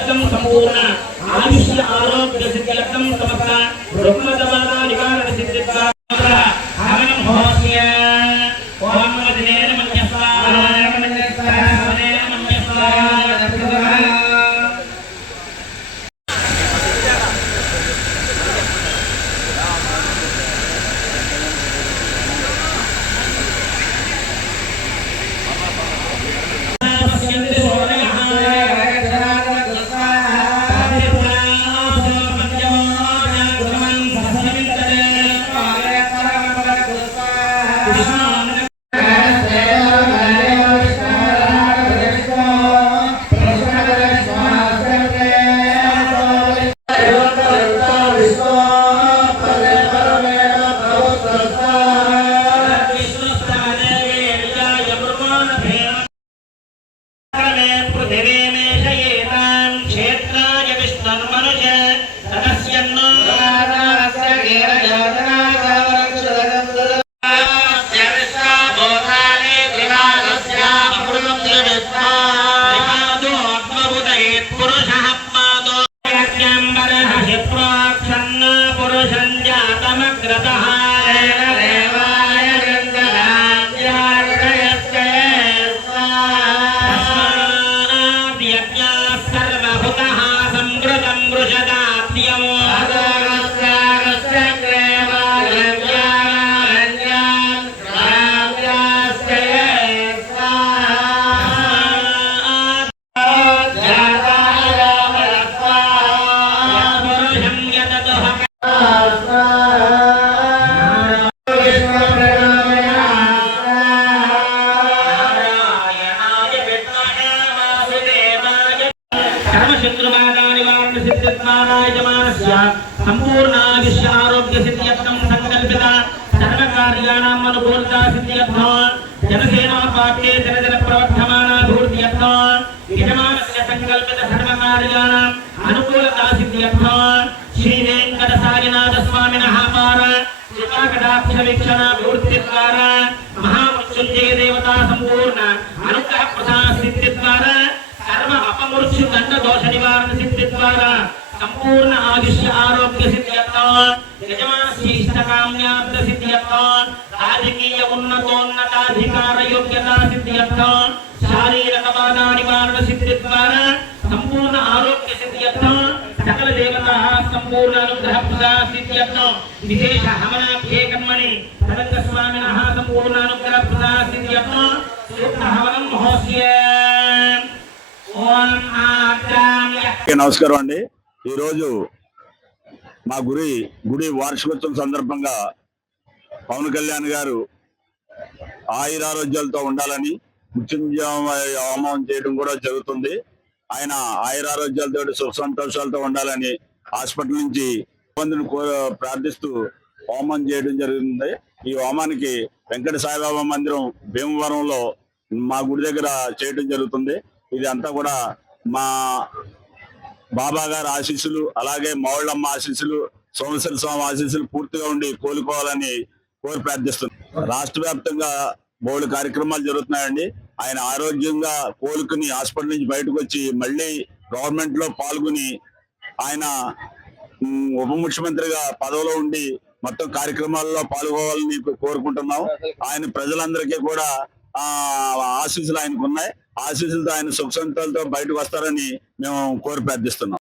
सिद्ध्यर्थम संपूर्ण आयुष्य आरोग्य सिद्ध्यर्थम समस्त रुग्मदबाधा निवारण सिद्ध्यर्थम हवनं होस्य ओम नमः संपूर्ण आयुष्य आरोग्य सिद्ध्यर्थम संकल्पित सर्व कार्याणाम अनुकूलता सिद्ध्यर्थम जनसेना पार्टी जनजन प्रवर्धमान अभिवृद्ध्यर्थम यजमानस्य संकल्पित सर्व कार्याणाम अनुकूलता सिद्ध्यर्थम श्री वेंकट साईनाथ स्वामिनः पार कृपा कटाक्ष वीक्षण अभिवृद्धि द्वारा महामृत्युंजय देवता संपूर्ण अनुग्रह प्रसाद सिद्धि द्वारा सर्व अपमृत्यु दंड दोष निवारण सिद्धि द्वारा संपूर्ण आयुष्य आरोग्य सिद्ध्यर्थम यजमानस्य इष्टकाम्यार्थ सिद्ध्यर्थम राजकीय उन्नतोन्नताधिकार योग्यता सिद्ध्यर्थम शारीरिक बाधा निवारण सिद्धि द्वारा संपूर्ण आरोग्य सिद्ध्यर्थम सकल देवता संपूर्ण अनुग्रह प्रसाद सिद्ध्यर्थम विशेष हवनाभ्ये कर्मणि तदंग स्वामिनः संपूर्ण अनुग्रह प्रसाद सिद्ध्यर्थम सूक्त हवनं होस्य ओम आद्राम्य नमस्कार अंडी ఈ రోజు మా గుడి వార్షికోత్సవం సందర్భంగా పవన్ కళ్యాణ్ గారు ఆయురారోగ్యాలతో ఉండాలని మృత్యుంజయ హోమం చేయడం కూడా జరుగుతుంది. ఆయన ఆయురారోగ్యాలతో సుఖ సంతోషాలతో ఉండాలని హాస్పిటల్ నుంచి మందిని ప్రార్థిస్తూ హోమం చేయడం జరుగుతుంది. ఈ హోమానికి వెంకట సాయిబాబా మందిరం భీమవరంలో మా గుడి దగ్గర చేయడం జరుగుతుంది. ఇది అంతా కూడా మా బాబా గారి ఆశీస్సులు అలాగే మౌళ్ళమ్మ ఆశీస్సులు సోమేశ్వర స్వామి ఆశీస్సులు పూర్తిగా ఉండి కోలుకోవాలని కోరి ప్రార్థిస్తున్నాం. రాష్ట్ర వ్యాప్తంగా బోల్డ్ కార్యక్రమాలు జరుగుతున్నాయండి. ఆయన ఆరోగ్యంగా కోలుకుని హాస్పిటల్ నుంచి బయటకు వచ్చి మళ్ళీ గవర్నమెంట్ లో పాల్గొని ఆయన ఉప ముఖ్యమంత్రిగా పదవిలో ఉండి మొత్తం కార్యక్రమాల్లో పాల్గొవాలని కోరుకుంటున్నాం. ఆయన ప్రజలందరికీ కూడా ఆశీస్సులు ఆయనకు ఉన్నాయి. ఆశీస్సులతో ఆయన సుఖ సంతోషాలతో బయటకు వస్తారని మేము కోరి ప్రార్థిస్తున్నాం.